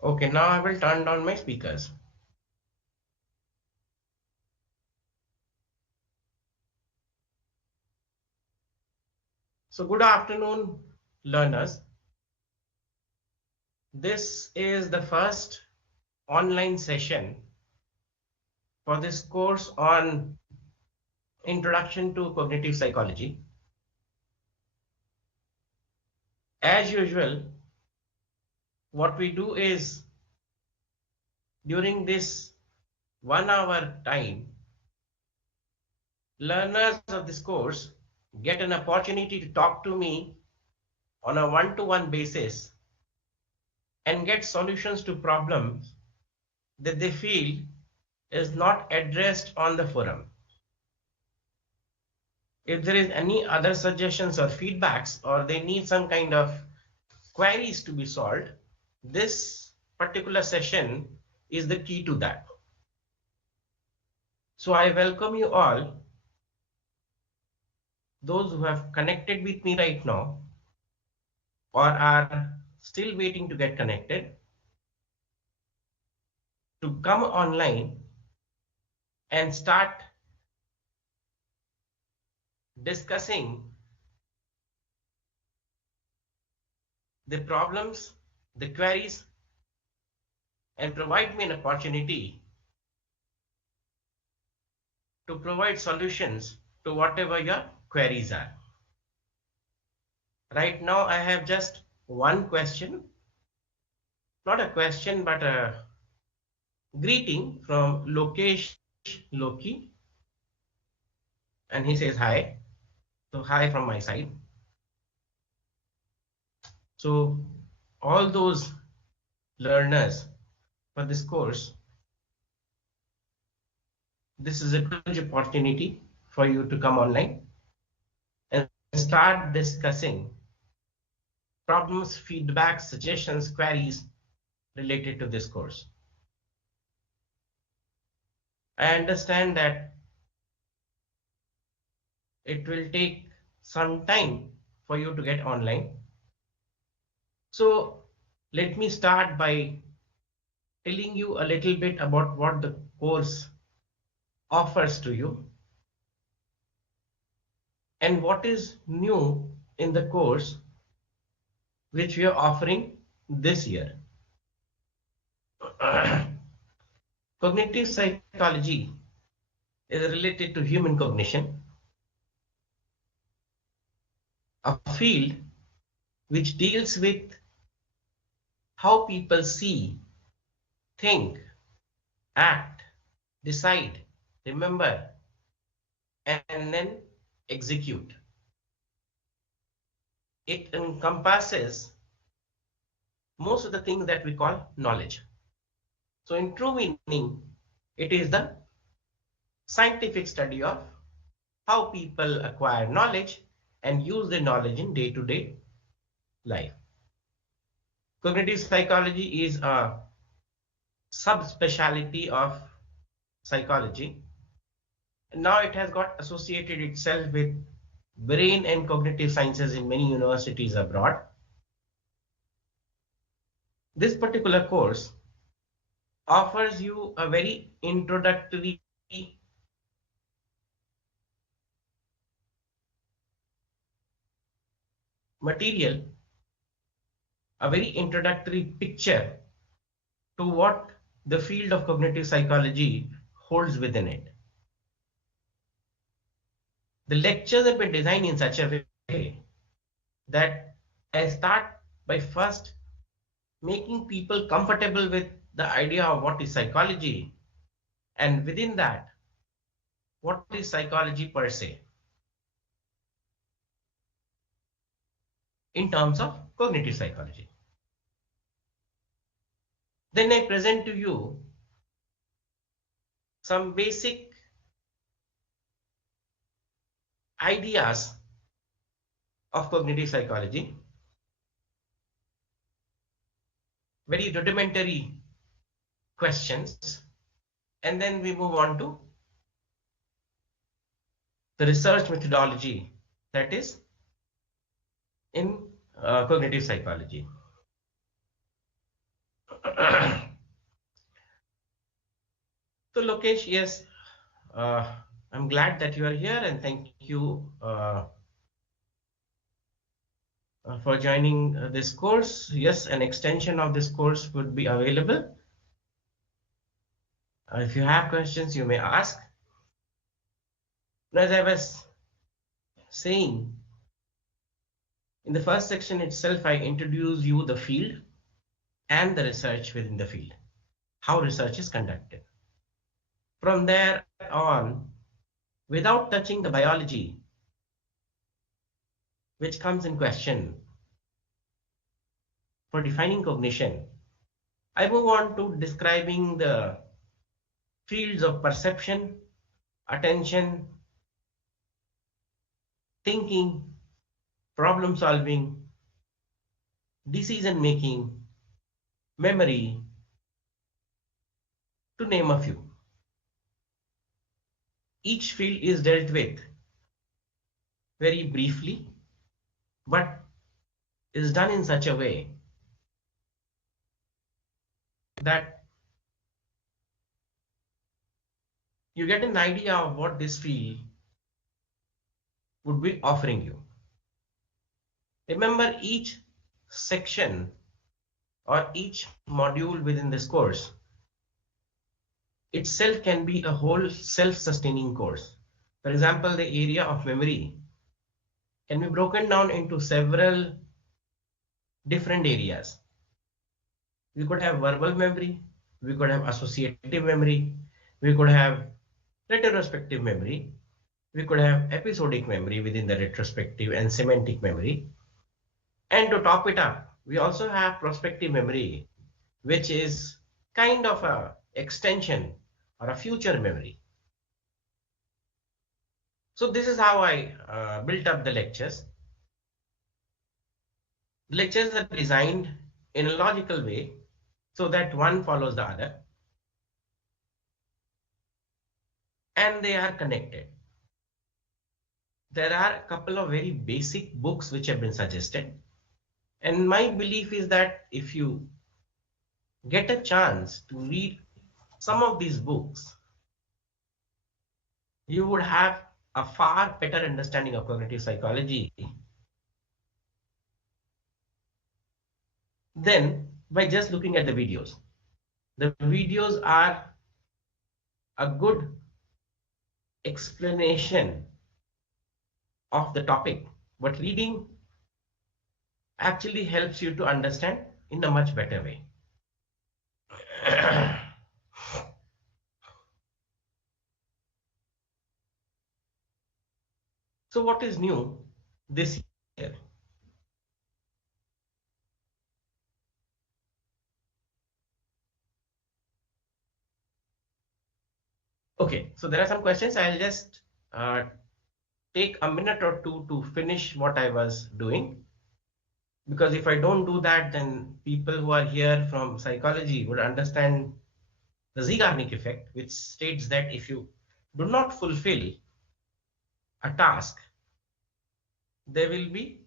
Okay, now I will turn down my speakers. So good afternoon, learners. This is the first online session for this course on Introduction to Cognitive Psychology. As usual, what we do is during this 1 hour time, learners of this course get an opportunity to talk to me on a one-to-one basis and get solutions to problems that they feel is not addressed on the forum. If there is any other suggestions or feedbacks, or they need some kind of queries to be solved, this particular session is the key to that. So I welcome you all, those who have connected with me right now or are still waiting to get connected, to come online and start discussing the problems, the queries, and provide me an opportunity to provide solutions to whatever your queries are. Right now, I have just one question, not a question, but a greeting from Lokesh Loki. And he says hi. So hi from my side. So all those learners for this course, this is a huge opportunity for you to come online and start discussing problems, feedback, suggestions, queries related to this course. I understand that it will take some time for you to get online. So let me start by telling you a little bit about what the course offers to you and what is new in the course which we are offering this year. Cognitive psychology is related to human cognition, a field which deals with how people see, think, act, decide, remember, and then execute. It encompasses most of the things that we call knowledge. So in true meaning, it is the scientific study of how people acquire knowledge and use the knowledge in day-to-day life. Cognitive psychology is a subspecialty of psychology. And now it has got associated itself with brain and cognitive sciences in many universities abroad. This particular course offers you a very introductory material, a very introductory picture to what the field of cognitive psychology holds within it. The lectures have been designed in such a way that I start by first making people comfortable with the idea of what is psychology, and within that, what is psychology per se in terms of cognitive psychology. Then I present to you some basic ideas of cognitive psychology, very rudimentary questions, and then we move on to the research methodology that is in cognitive psychology. So Lokesh, yes, I'm glad that you are here and thank you for joining this course. Yes, an extension of this course would be available. If you have questions, you may ask. As I was saying, in the first section itself, I introduce you the field and the research within the field, how research is conducted. From there on, without touching the biology, which comes in question for defining cognition, I move on to describing the fields of perception, attention, thinking, problem solving, decision making, memory, to name a few. Each field is dealt with very briefly, but is done in such a way that you get an idea of what this field would be offering you. Remember, each section or each module within this course itself can be a whole self-sustaining course. For example, the area of memory can be broken down into several different areas. We could have verbal memory, we could have associative memory, we could have retrospective memory, we could have episodic memory within the retrospective and semantic memory. And to top it up, we also have prospective memory, which is kind of a extension or a future memory. So this is how I built up the lectures. The lectures are designed in a logical way so that one follows the other and they are connected. There are a couple of very basic books which have been suggested, and my belief is that if you get a chance to read some of these books, you would have a far better understanding of cognitive psychology than by just looking at the videos. The videos are a good explanation of the topic, but reading actually helps you to understand in a much better way. So what is new this year? Okay, so there are some questions. I'll just take a minute or two to finish what I was doing, because if I don't do that, then people who are here from psychology would understand the Zeigarnik effect, which states that if you do not fulfill a task, there will be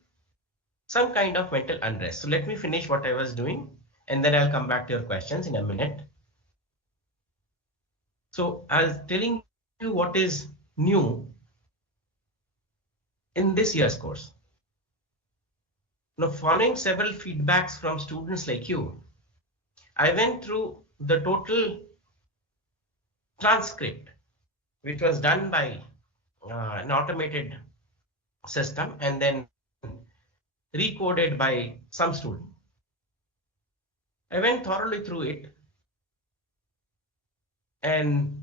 some kind of mental unrest. So let me finish what I was doing and then I'll come back to your questions in a minute. So I was telling you what is new in this year's course. Now, following several feedbacks from students like you, I went through the total transcript, which was done by an automated system and then recoded by some student. I went thoroughly through it, and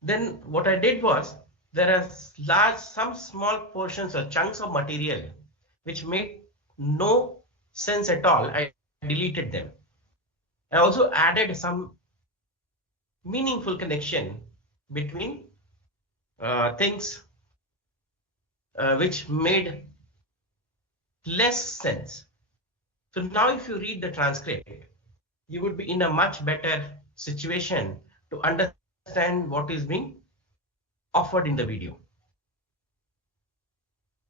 then what I did was, there are some small portions or chunks of material which made no sense at all. I deleted them. I also added some meaningful connection between things which made less sense. So now if you read the transcript, you would be in a much better situation to understand what is being offered in the video.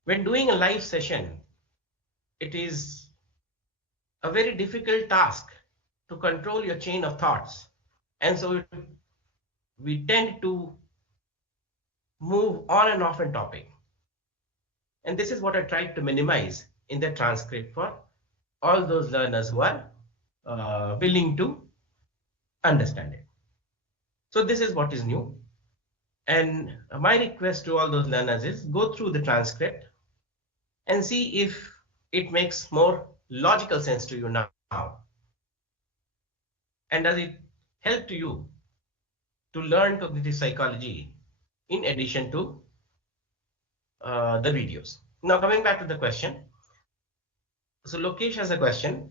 When doing a live session, it is a very difficult task to control your chain of thoughts And so we tend to move on and off a topic. And this is what I tried to minimize in the transcript for all those learners who are willing to understand it. So this is what is new. And my request to all those learners is go through the transcript and see if it makes more logical sense to you now. And does it help to you to learn cognitive psychology in addition to the videos? Now coming back to the question. So Lokesh has a question.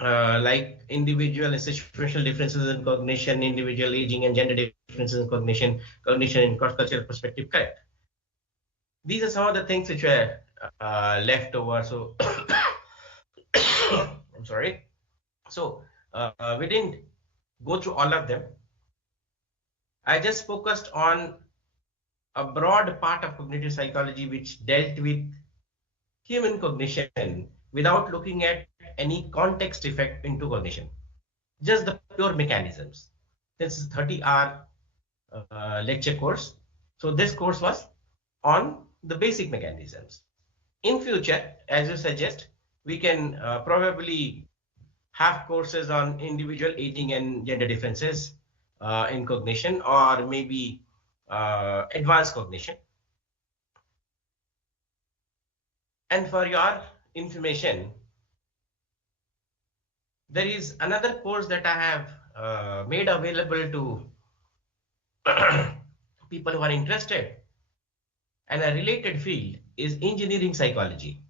Like individual and situational differences in cognition, individual aging and gender differences in cognition, cognition in cross-cultural perspective, correct. These are some of the things which were left over. So I'm sorry. So we didn't go through all of them. I just focused on a broad part of cognitive psychology which dealt with human cognition without looking at any context effect into cognition, just the pure mechanisms. This is 30-hour lecture course. So this course was on the basic mechanisms. In future, as you suggest, we can probably have courses on individual aging and gender differences in cognition, or maybe advanced cognition. And for your information, there is another course that I have made available to people who are interested, and a related field is engineering psychology.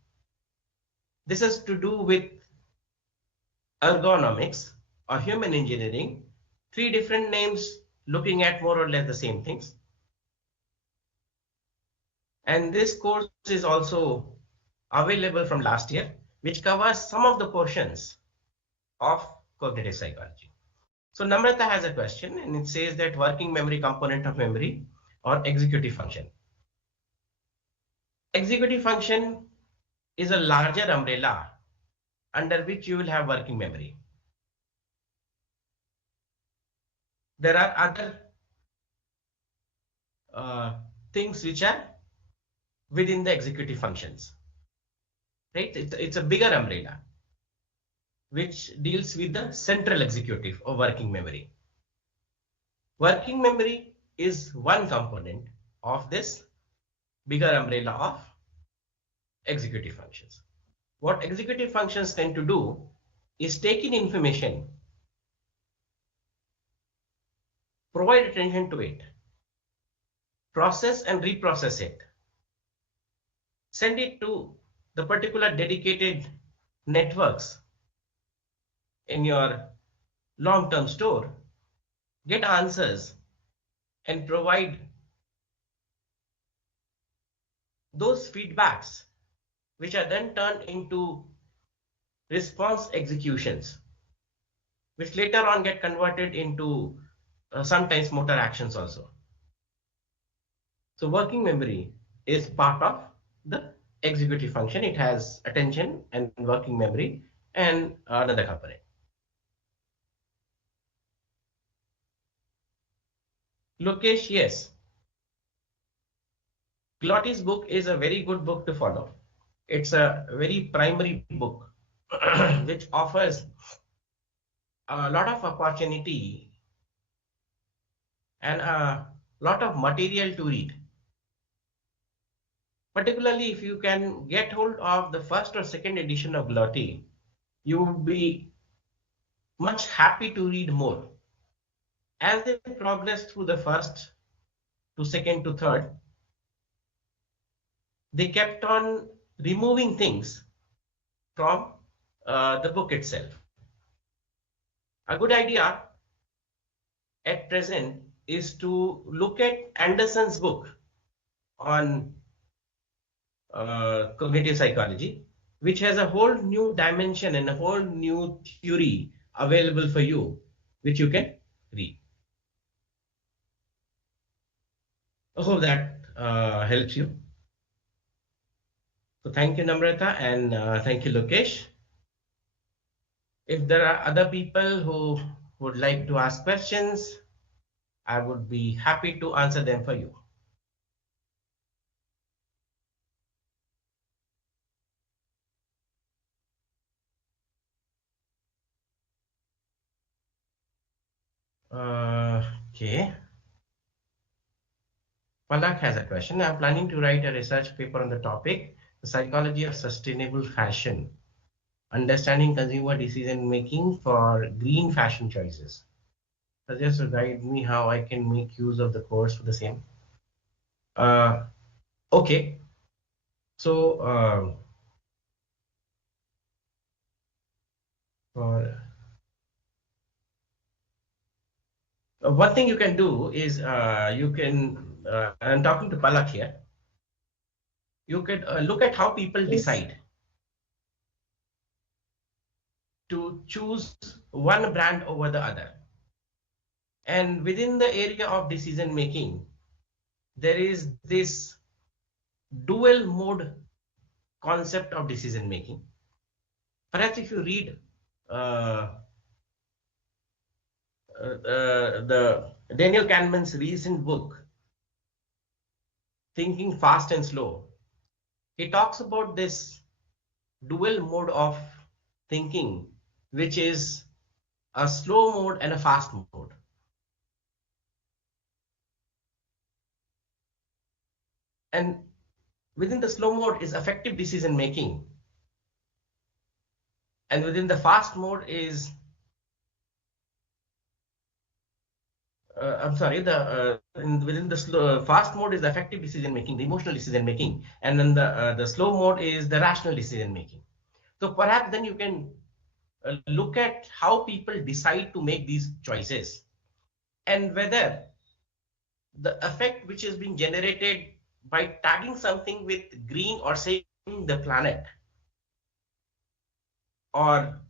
This has to do with ergonomics or human engineering, 3 different names looking at more or less the same things. And this course is also available from last year, which covers some of the portions of cognitive psychology. So Namrata has a question, and it says that working memory component of memory or executive function. Executive function is a larger umbrella under which you will have working memory. There are other things which are within the executive functions, right? It's a bigger umbrella which deals with the central executive or working memory. Working memory is one component of this bigger umbrella of executive functions. What executive functions tend to do is take in information, provide attention to it, process and reprocess it, send it to the particular dedicated networks in your long-term store, get answers, and provide those feedbacks, which are then turned into response executions, which later on get converted into sometimes motor actions also. So working memory is part of the executive function. It has attention and working memory and another component. Lokesh, yes. Glottis book is a very good book to follow. It's a very primary book which offers a lot of opportunity and a lot of material to read. Particularly if you can get hold of the first or second edition of Glottis, you would be much happy to read more. As they progress through the first to second to third, they kept on removing things from the book itself. A good idea at present is to look at Anderson's book on cognitive psychology, which has a whole new dimension and a whole new theory available for you, which you can read. I hope that helps you. So thank you, Namrata, and thank you, Lokesh. If there are other people who would like to ask questions, I would be happy to answer them for you. Okay. Palak has a question. I'm planning to write a research paper on the topic, the psychology of sustainable fashion, understanding consumer decision making for green fashion choices. Suggest to guide me how I can make use of the course for the same. Okay. So, for one thing you can do is you can, I'm talking to Palak here, you could look at how people Yes. decide to choose one brand over the other. And within the area of decision making, there is this dual mode concept of decision making. Perhaps if you read uh, the Daniel Kahneman's recent book, Thinking Fast and Slow, he talks about this dual mode of thinking, which is a slow mode and a fast mode. And within the slow mode is effective decision making, and within the fast mode is I'm sorry, within the fast mode is the effective decision making, the emotional decision making, and then the slow mode is the rational decision making. So perhaps then you can look at how people decide to make these choices, and whether the effect which is being generated by tagging something with green or saving the planet or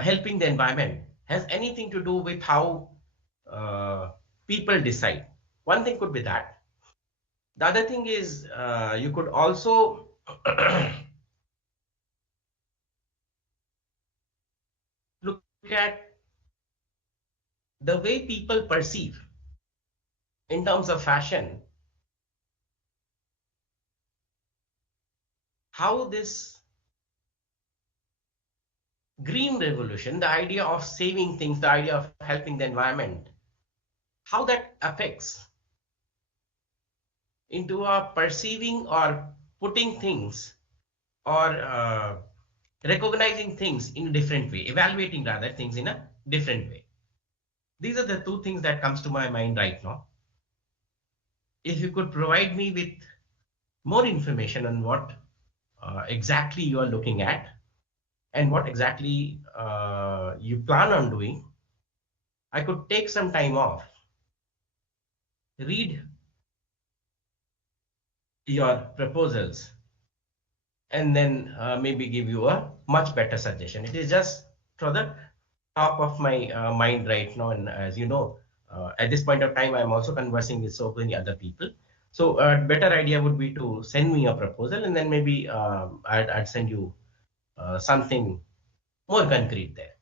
helping the environment has anything to do with how uh, people decide. One thing could be that. The other thing is you could also look at the way people perceive in terms of fashion, how this green revolution, the idea of saving things, the idea of helping the environment, how that affects into a perceiving or putting things or recognizing things in a different way, evaluating rather things in a different way. These are the two things that comes to my mind right now. If you could provide me with more information on what exactly you are looking at and what exactly you plan on doing, I could take some time off, read your proposals, and then maybe give you a much better suggestion. It is just for the top of my mind right now, and as you know, at this point of time, I'm also conversing with so many other people. So a better idea would be to send me a proposal, and then maybe I'd send you something more concrete there.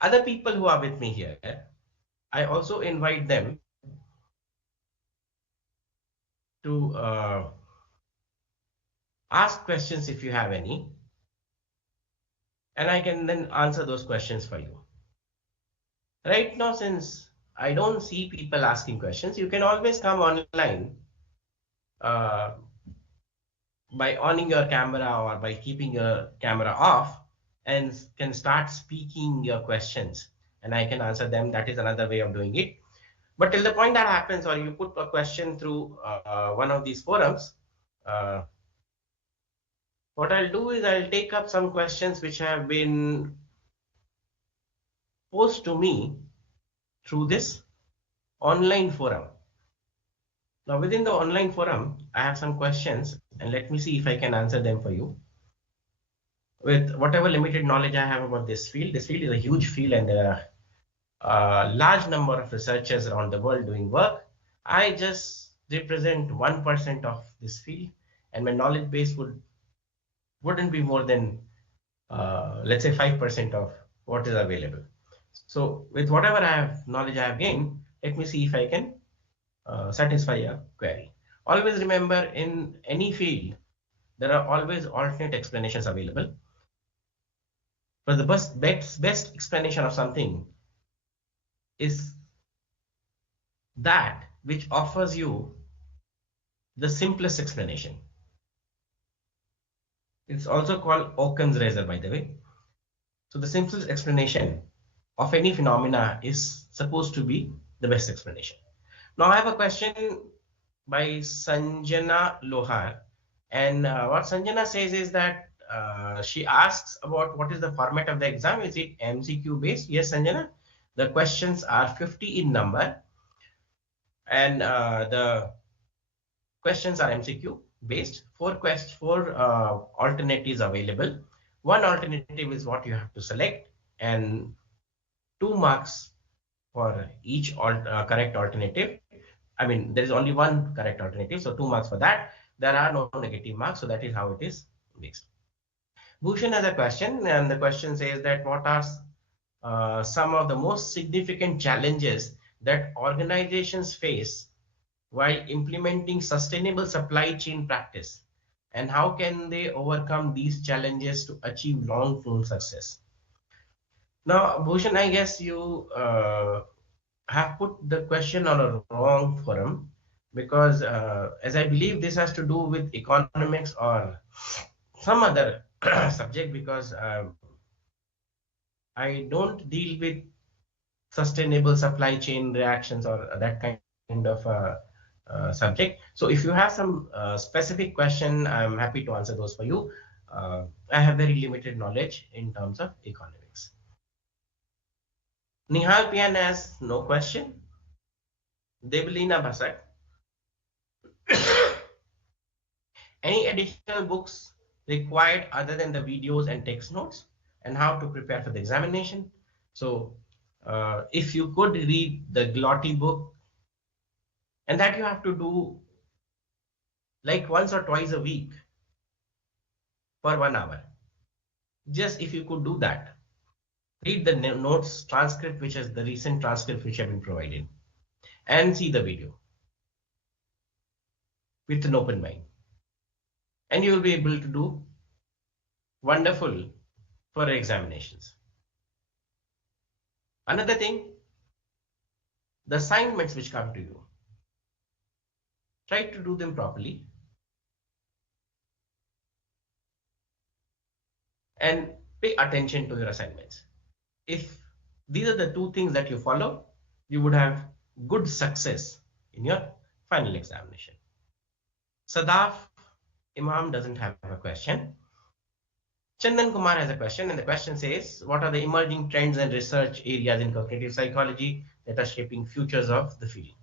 Other people who are with me here, I also invite them to ask questions if you have any, and I can then answer those questions for you. Right now, since I don't see people asking questions, you can always come online uh, by owning your camera or by keeping your camera off and can start speaking your questions and I can answer them. That is another way of doing it. But till the point that happens, or you put a question through one of these forums, uh, what I'll do is I'll take up some questions which have been posed to me through this online forum. Now, within the online forum, I have some questions, and let me see if I can answer them for you. With whatever limited knowledge I have about this field is a huge field, and there are a large number of researchers around the world doing work. I just represent 1% of this field, and my knowledge base wouldn't be more than let's say 5% of what is available. So with whatever knowledge I have gained, let me see if I can satisfy a query. Always remember, in any field, there are always alternate explanations available. But the best explanation of something is that which offers you the simplest explanation. It's also called Occam's razor, by the way. So the simplest explanation of any phenomena is supposed to be the best explanation. Now I have a question by Sanjana Lohar, and what Sanjana says is that she asks about what is the format of the exam. Is it MCQ based? Yes, Sanjana. The questions are 50 in number, and the questions are MCQ based. Four alternatives available. One alternative is what you have to select, and 2 marks for each correct alternative. I mean, there is only one correct alternative, so 2 marks for that. There are no negative marks, so that is how it is based. Bhushan has a question, and the question says that what are some of the most significant challenges that organizations face while implementing sustainable supply chain practice, and how can they overcome these challenges to achieve long-term success? Now, Bhushan, I guess you have put the question on a wrong forum, because as I believe this has to do with economics or some other subject, because I don't deal with sustainable supply chain reactions or that kind of subject. So if you have some specific question, I'm happy to answer those for you. I have very limited knowledge in terms of economics. Nihal Pian has no question. Devalina Basak. Any additional books required other than the videos and text notes, and how to prepare for the examination? So if you could read the Glotty book, and that you have to do like once or twice a week for 1 hour. Just if you could do that, read the notes transcript, which is the recent transcript which have been provided, and see the video with an open mind, and you will be able to do wonderful for examinations. Another thing, the assignments which come to you, try to do them properly and pay attention to your assignments. If these are the two things that you follow, you would have good success in your final examination. Sadaf Imam doesn't have a question. Chandan Kumar has a question, and the question says, what are the emerging trends and research areas in cognitive psychology that are shaping futures of the field?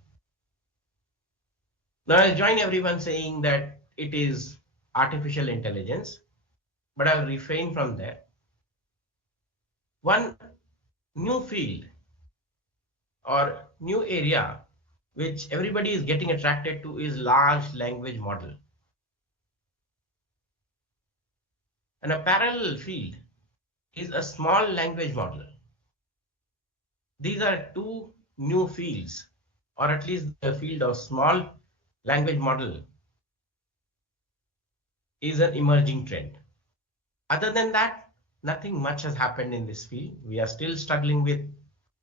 Now I'll join everyone saying that it is artificial intelligence, but I'll refrain from that. One new field or new area which everybody is getting attracted to is large language model. And a parallel field is a small language model. These are two new fields, or at least the field of small language model is an emerging trend. Other than that, nothing much has happened in this field. We are still struggling with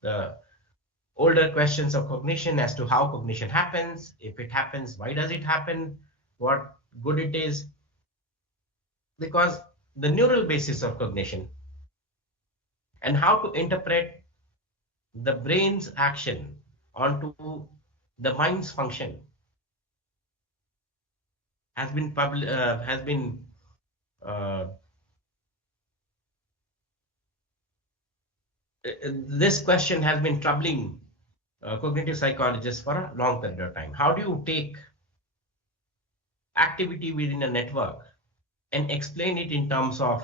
the older questions of cognition as to how cognition happens. If it happens, why does it happen? What good it is? Because the neural basis of cognition and how to interpret the brain's action onto the mind's function has been this question has been troubling cognitive psychologists for a long period of time. How do you take activity within a network and explain it in terms of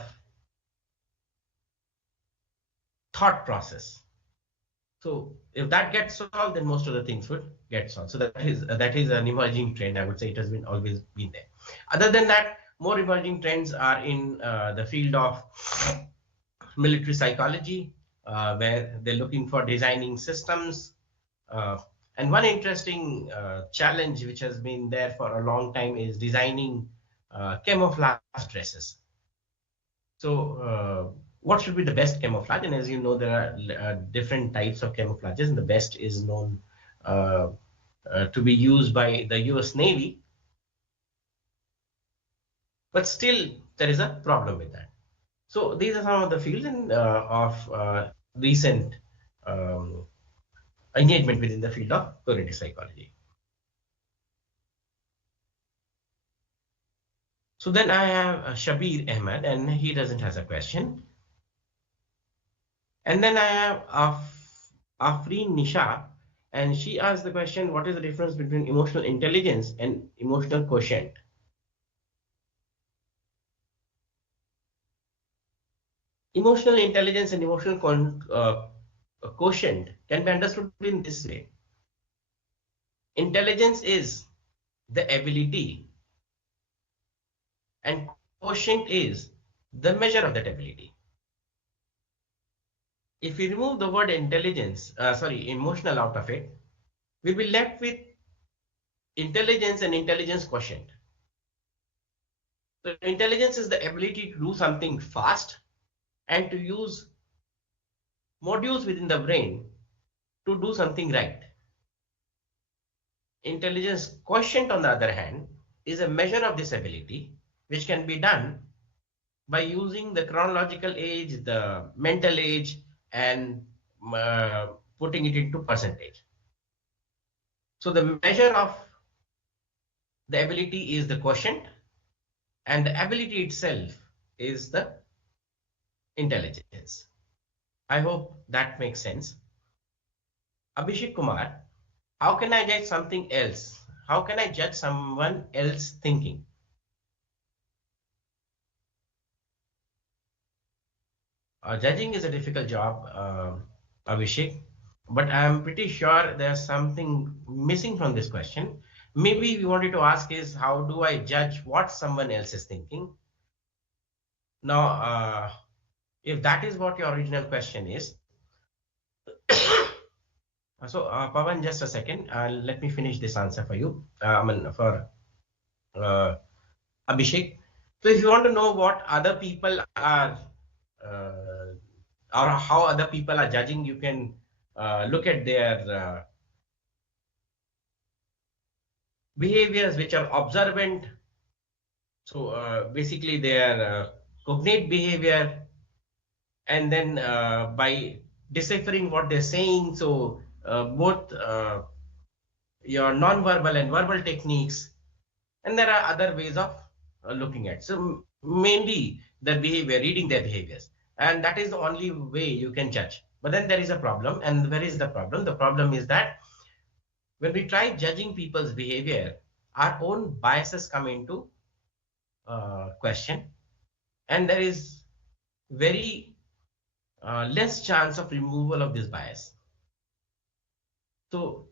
thought process? So if that gets solved, then most of the things would get solved. So that is an emerging trend. I would say it has always been there. Other than that, more emerging trends are in the field of military psychology, where they're looking for designing systems. And one interesting challenge which has been there for a long time is designing camouflage dresses. So, what should be the best camouflage? And as you know, there are different types of camouflages, and the best is known uh, to be used by the US Navy. But still, there is a problem with that. So, these are some of the fields of recent um, engagement within the field of cognitive psychology. So then I have Shabir Ahmed, and he doesn't has a question. And then I have Afreen Nisha, and she asked the question, what is the difference between emotional intelligence and emotional quotient? Emotional intelligence and emotional quotient can be understood in this way. Intelligence is the ability, and quotient is the measure of that ability. If we remove the word intelligence, emotional out of it, we'll be left with intelligence and intelligence quotient. So intelligence is the ability to do something fast and to use modules within the brain to do something right. Intelligence quotient, on the other hand, is a measure of this ability, which can be done by using the chronological age, the mental age, and putting it into percentage. So the measure of the ability is the quotient, and the ability itself is the intelligence. I hope that makes sense. Abhishek Kumar, how can I judge something else? How can I judge someone else thinking? Judging is a difficult job, Abhishek, but I'm pretty sure there's something missing from this question. Maybe we wanted to ask is, how do I judge what someone else is thinking? Now, if that is what your original question is, so Pawan, just a second, let me finish this answer for you. For Abhishek. So if you want to know what other people are uh, or how other people are judging, you can look at their behaviors which are observant. So basically their cognate behavior, and then by deciphering what they're saying. So both your non-verbal and verbal techniques, and there are other ways of looking at. So mainly the behavior, reading their behaviors, and that is the only way you can judge. But then there is a problem, and where is the problem? The problem is that when we try judging people's behavior, our own biases come into question, and there is very less chance of removal of this bias. So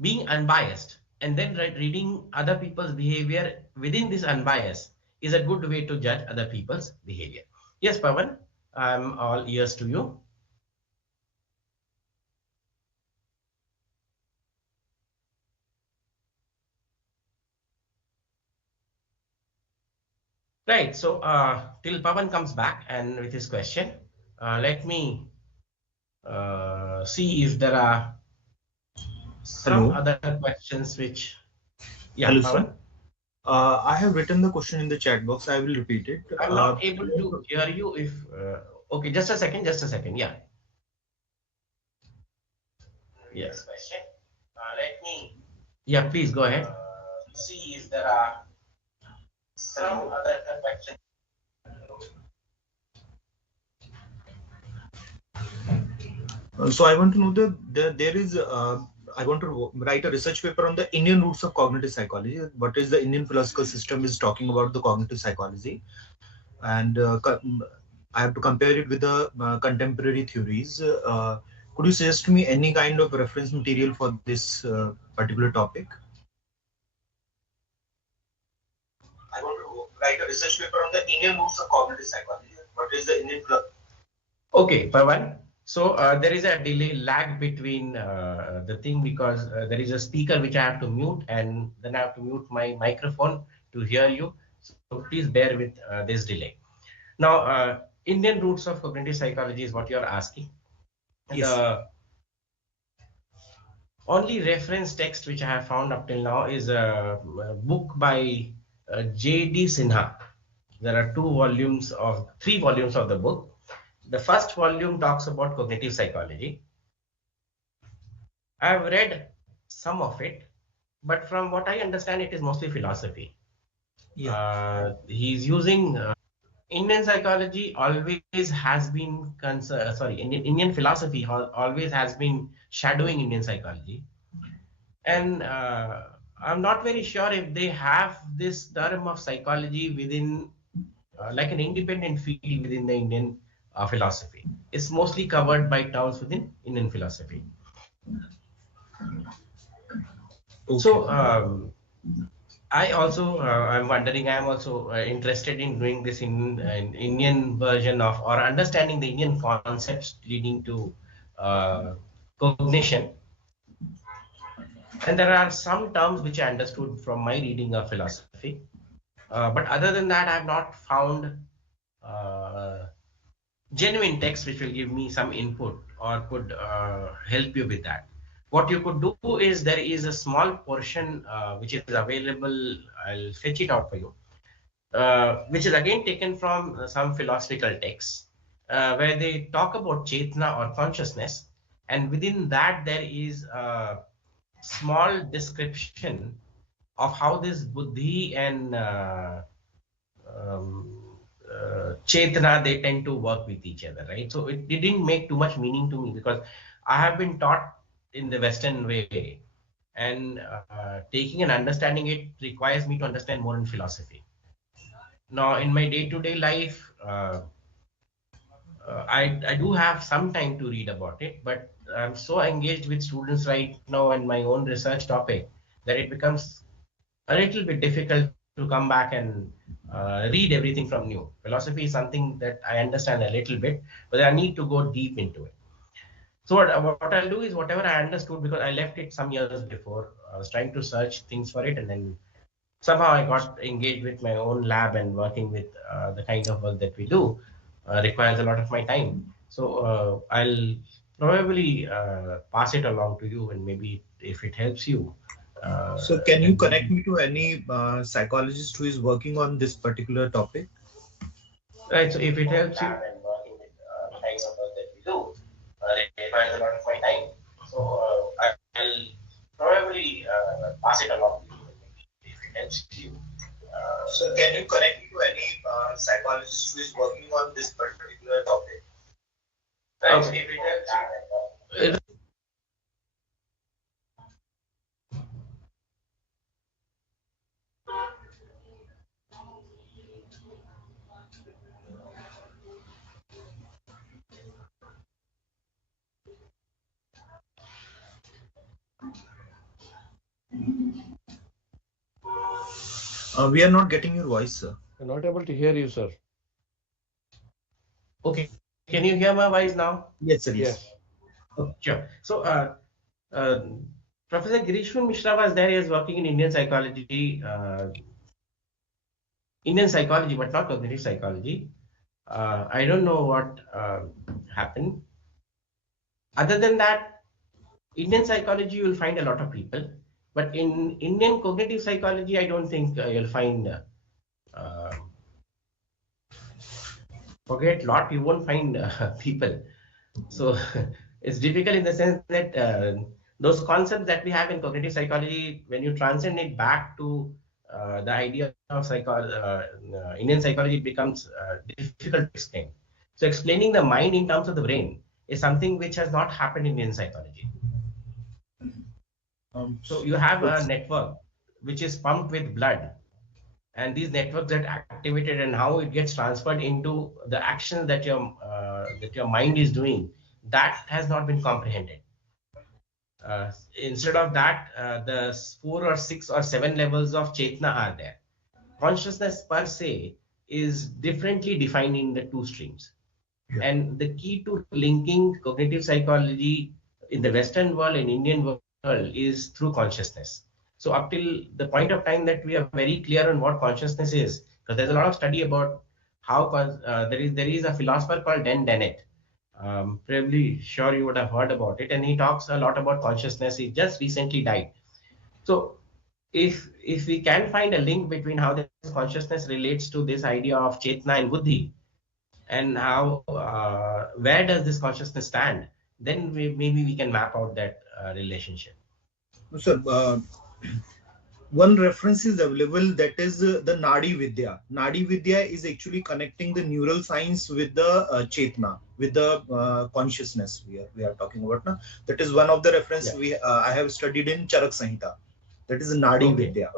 being unbiased and then reading other people's behavior within this unbiased is a good way to judge other people's behavior. Yes, Pawan, I'm all ears to you. Right. So till Pawan comes back and with his question, let me see if there are some Hello. other questions which, yeah, Hello, sir. Pawan. I have written the question in the chat box. I will repeat it. I'm not able to hear you if, okay, just a second, just a second. Yeah. Yes. Question. Let me, yeah, please go ahead. See if there are some other questions. So I want to know there is I want to write a research paper on the Indian roots of cognitive psychology. What is the Indian philosophical system is talking about the cognitive psychology, and I have to compare it with the contemporary theories. Could you suggest me any kind of reference material for this particular topic? I want to write a research paper on the Indian roots of cognitive psychology. What is the Indian philosophy? Okay, Pawan. So there is a delay lag between the thing because there is a speaker which I have to mute and then I have to mute my microphone to hear you. So please bear with this delay. Now, Indian roots of cognitive psychology is what you are asking. Yes. The only reference text which I have found up till now is a book by J.D. Sinha. There are three volumes of the book. The first volume talks about cognitive psychology. I've read some of it, but from what I understand, it is mostly philosophy. Yeah. He's using Indian psychology always has been Indian philosophy always has been shadowing Indian psychology, and I'm not very sure if they have this term of psychology within like an independent field within the Indian philosophy. It's mostly covered by terms within Indian philosophy. Okay. So I also I'm wondering. I'm also interested in doing this in an Indian version of or understanding the Indian concepts leading to uh, cognition. And there are some terms which I understood from my reading of philosophy. But other than that, I have not found uh, genuine text which will give me some input or could help you with that. What you could do is there is a small portion which is available. I'll fetch it out for you, which is again taken from some philosophical texts where they talk about chetna or consciousness, and within that there is a small description of how this buddhi and Chetana, they tend to work with each other, right? So it didn't make too much meaning to me because I have been taught in the Western way, and taking and understanding it requires me to understand more in philosophy. Now, in my day-to-day life, I do have some time to read about it, but I'm so engaged with students right now and my own research topic that it becomes a little bit difficult to come back and read everything from new. Philosophy is something that I understand a little bit, but I need to go deep into it. So what I'll do is whatever I understood, because I left it some years before, I was trying to search things for it, and then somehow I got engaged with my own lab and working with the kind of work that we do requires a lot of my time. So I'll probably pass it along to you, and maybe if it helps you. So can you And connect me to any psychologist who is working on this particular topic? right, so if it helps you, and working with the kind of work that we do requires a lot of my time. So I'll probably pass it along to you, and maybe if it helps you. So can you connect me to any psychologist who is working on this particular topic? Right, so if it helps you. We are not getting your voice, sir. I'm not able to hear you, sir. Okay, can you hear my voice now? Yes, sir. Yes. Oh, sure. So, uh, Professor Girishwan Mishra was there. He was working in Indian psychology, but not cognitive psychology. I don't know what happened. Other than that, Indian psychology, you will find a lot of people. But in Indian cognitive psychology, I don't think you'll find, forget lot, you won't find people. So it's difficult in the sense that those concepts that we have in cognitive psychology, when you transcend it back to the idea of Indian psychology, it becomes difficult to explain. So explaining the mind in terms of the brain is something which has not happened in Indian psychology. So you have a network which is pumped with blood, and these networks get activated, and how it gets transferred into the action that your mind is doing, that has not been comprehended. Instead of that, the 4 or 6 or 7 levels of chetna are there. Consciousness per se is differently defined in the two streams. Yeah. And the key to linking cognitive psychology in the Western world and Indian world is through consciousness. So up till the point of time that we are very clear on what consciousness is, because there's a lot of study about how there is a philosopher called Dennett. Probably sure you would have heard about it, and he talks a lot about consciousness. He just recently died. So if we can find a link between how this consciousness relates to this idea of chetna and buddhi, and how where does this consciousness stand, then maybe we can map out that relationship. So, one reference is available, that is the Nadi Vidya. Nadi Vidya is actually connecting the neural science with the Chetna, with the consciousness we are talking about now. That is one of the reference Yeah. I have studied in Charak Samhita. That is Nadi Okay. Vidya.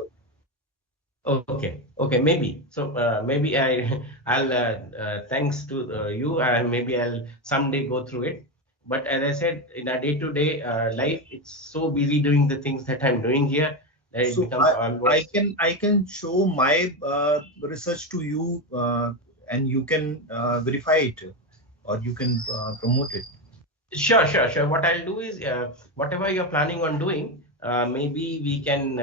Okay, maybe. So maybe I'll thanks to you, maybe I'll someday go through it. But as I said, in a day-to-day life, it's so busy doing the things that I'm doing here that it So becomes almost. I can show my research to you, and you can verify it, or you can promote it. Sure. What I'll do is, whatever you're planning on doing, maybe we can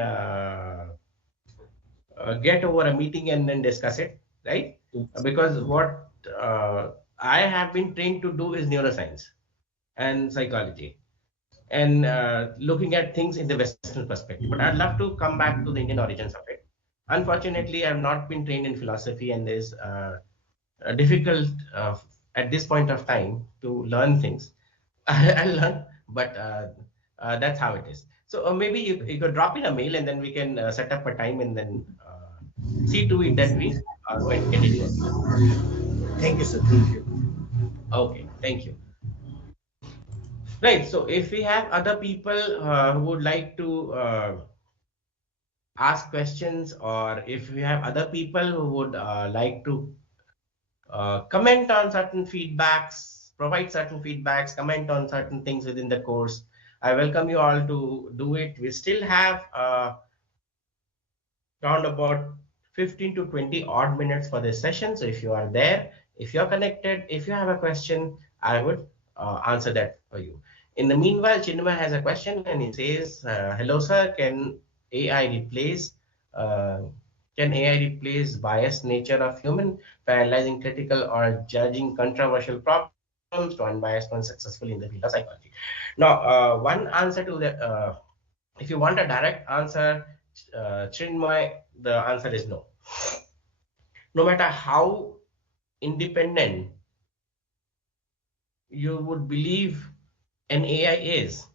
get over a meeting and then discuss it, right? Because what I have been trained to do is neuroscience and psychology, and looking at things in the Western perspective. But I'd love to come back to the Indian origins of it. Unfortunately, I've not been trained in philosophy, and there's difficult at this point of time to learn things. I'll learn, but that's how it is. So maybe you could drop in a mail, and then we can set up a time, and then see to it that we go and get it working. Thank you, sir. Thank you. Okay, thank you. Right. So if we have other people who would like to ask questions, or if we have other people who would like to comment on certain feedbacks, provide certain feedbacks, comment on certain things within the course, I welcome you all to do it. We still have around about 15 to 20 odd minutes for this session. So if you are there, if you're connected, if you have a question, I would answer that for you. In the meanwhile, Chinmay has a question, and he says, hello, sir, AI replace uh, can AI replace biased nature of human by analyzing critical or judging controversial problems to unbiased one successfully in the field of psychology? Now, one answer to that, if you want a direct answer, Chinmay, the answer is no. No matter how independent you would believe an AI is,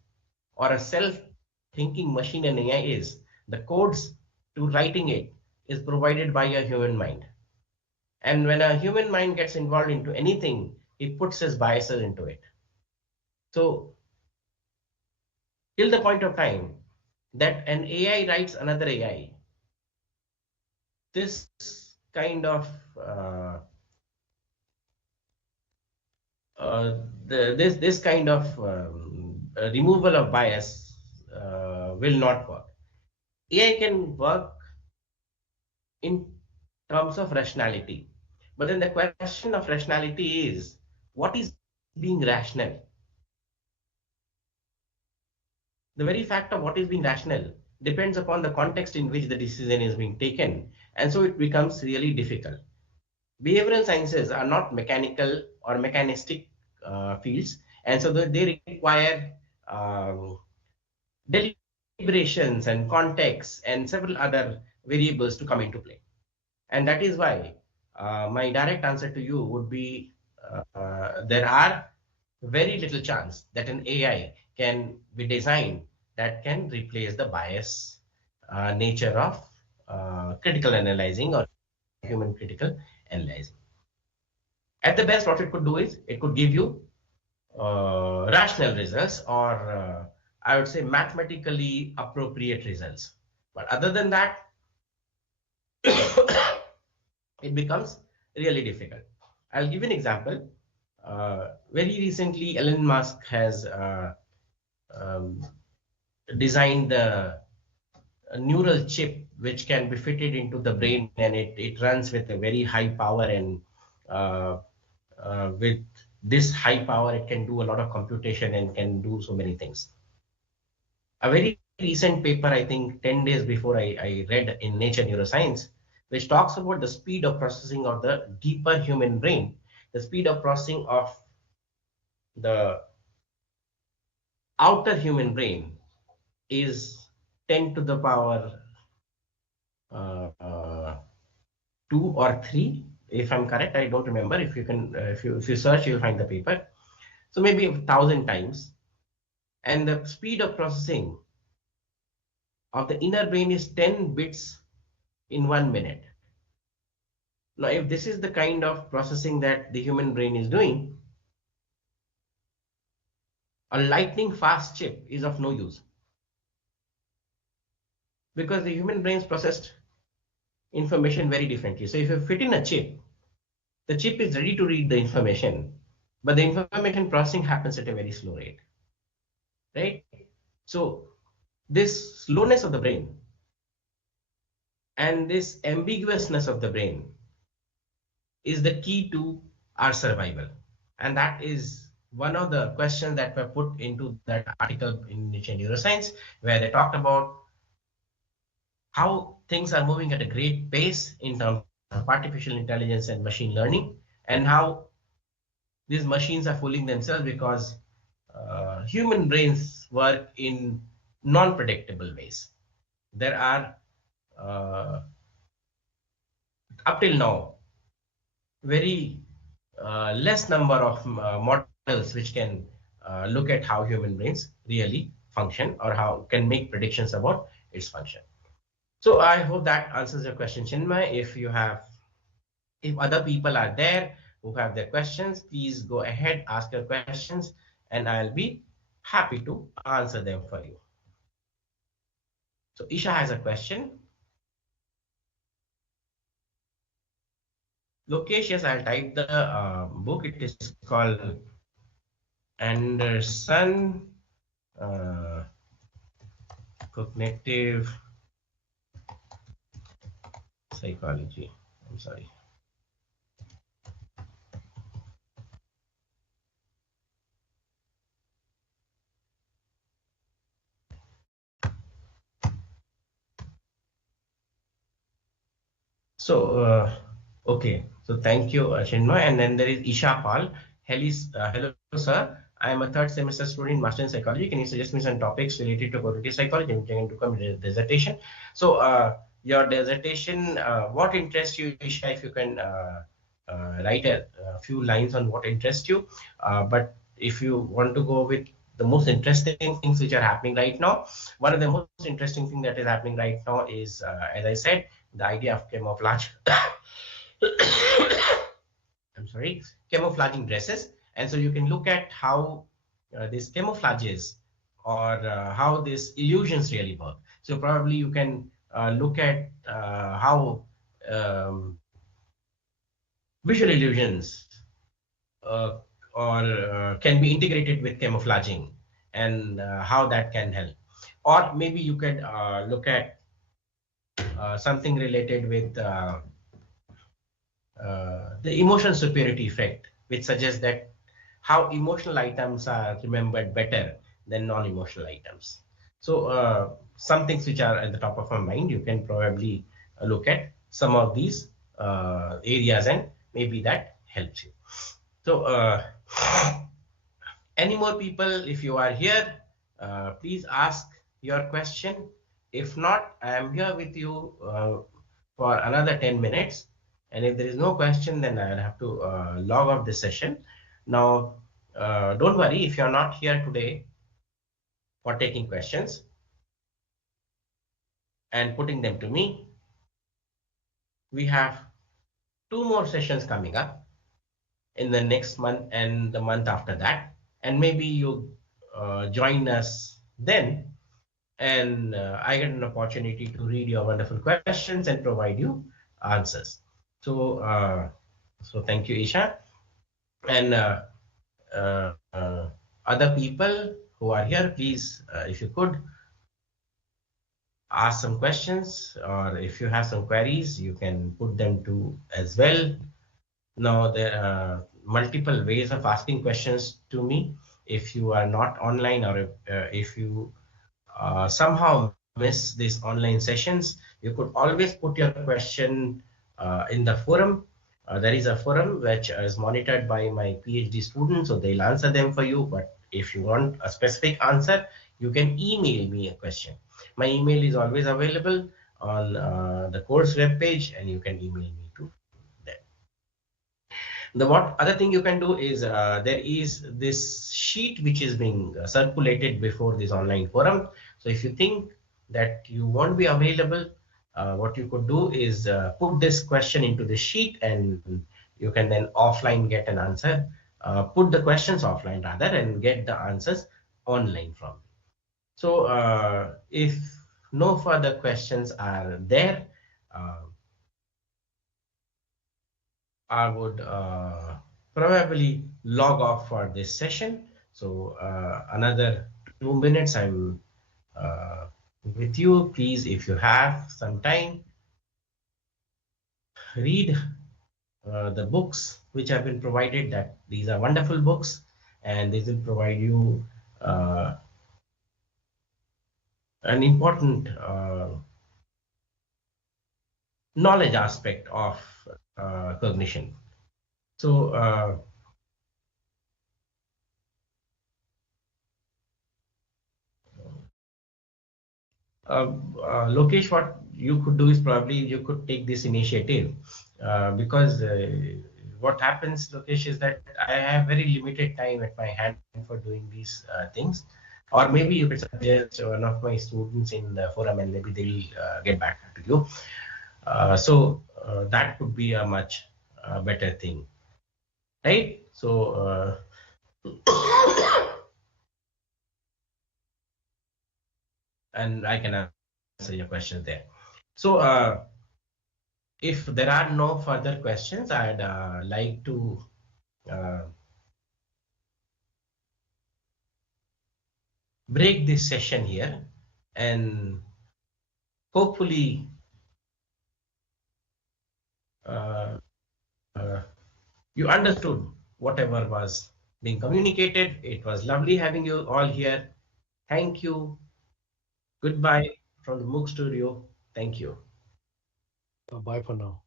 or a self-thinking machine an AI is, the codes to writing it is provided by a human mind. And when a human mind gets involved into anything, he puts his biases into it. So till the point of time that an AI writes another AI, this kind of this kind of removal of bias will not work. AI can work in terms of rationality, but then the question of rationality is, what is being rational? The very fact of what is being rational depends upon the context in which the decision is being taken, and so it becomes really difficult. Behavioral sciences are not mechanical or mechanistic fields, and so they require um, deliberations and context and several other variables to come into play. And that is why my direct answer to you would be there are very little chance that an AI can be designed that can replace the bias nature of critical analyzing or human critical analyzing. At the best, what it could do is it could give you rational results, or I would say mathematically appropriate results. But other than that, it becomes really difficult. I'll give you an example. Very recently, Elon Musk has um, designed a neural chip which can be fitted into the brain, and it runs with a very high power and uh, with this high power, it can do a lot of computation and can do so many things. A very recent paper, I think 10 days before, I read in Nature Neuroscience, which talks about the speed of processing of the deeper human brain, the speed of processing of the outer human brain is 10 to the power uh, uh, 2 or 3, if I'm correct. I don't remember. If you can, if you search, you'll find the paper. So maybe 1,000 times. And the speed of processing of the inner brain is 10 bits in 1 minute. Now, if this is the kind of processing that the human brain is doing, a lightning fast chip is of no use, because the human brain's processed information very differently. So if you fit in a chip, the chip is ready to read the information, but the information processing happens at a very slow rate, right? So this slowness of the brain and this ambiguousness of the brain is the key to our survival. And that is one of the questions that were put into that article in Nature Neuroscience, where they talked about how things are moving at a great pace in terms of artificial intelligence and machine learning, and how these machines are fooling themselves because human brains work in non-predictable ways. There are, up till now, very less number of models which can look at how human brains really function or how can make predictions about its function. So I hope that answers your question, Chinmay. If other people are there who have their questions, please go ahead, ask your questions, and I'll be happy to answer them for you. So Isha has a question. Lokesh, yes, I'll type the book. It is called Anderson Cognitive Psychology. I'm sorry. So, okay. So thank you, Chinmay. And then there is Isha Pal. Hello, sir. I am a third semester student in Master in Psychology. Can you suggest me some topics related to cognitive psychology? I'm trying to come dissertation. So, your dissertation, what interests you, Isha? If you can write a few lines on what interests you. But if you want to go with the most interesting things which are happening right now, one of the most interesting thing that is happening right now is, as I said, the idea of camouflage. I'm sorry, camouflaging dresses. And so you can look at how these camouflages or how these illusions really work. So probably you can look at how visual illusions can be integrated with camouflaging, and how that can help. Or maybe you could look at something related with the emotional superiority effect, which suggests that how emotional items are remembered better than non-emotional items. So some things which are at the top of my mind, you can probably look at some of these areas, and maybe that helps you. So any more people, if you are here, please ask your question. If not, I am here with you for another 10 minutes. And if there is no question, then I'll have to log off this session. Now, don't worry if you're not here today for taking questions and putting them to me. We have 2 more sessions coming up in the next month and the month after that. And maybe you join us then, and I get an opportunity to read your wonderful questions and provide you answers. So, so thank you, Isha. And other people who are here, please, if you could ask some questions, or if you have some queries, you can put them to as well. Now, there are multiple ways of asking questions to me. If you are not online, or if you somehow miss these online sessions, you could always put your question in the forum. There is a forum which is monitored by my PhD students, so they'll answer them for you. But if you want a specific answer, you can email me a question. My email is always available on the course webpage, and you can email me to them. The what other thing you can do is there is this sheet which is being circulated before this online forum. So if you think that you won't be available, what you could do is put this question into the sheet, and you can then offline get an answer. Put the questions offline rather, and get the answers online from. So if no further questions are there, uh, I would probably log off for this session. So another 2 minutes, I'm with you. Please, if you have some time, read the books which have been provided. That these are wonderful books, and these will provide you an important knowledge aspect of cognition. So Lokesh, what you could do is probably you could take this initiative, because what happens, Lokesh, is that I have very limited time at my hand for doing these things. Or maybe you could suggest one of my students in the forum, and maybe they'll get back to you. That could be a much better thing, right? So and I can answer your question there. So if there are no further questions, I'd like to break this session here, and hopefully you understood whatever was being communicated. It was lovely having you all here. Thank you. Goodbye from the MOOC studio. Thank you. Bye for now.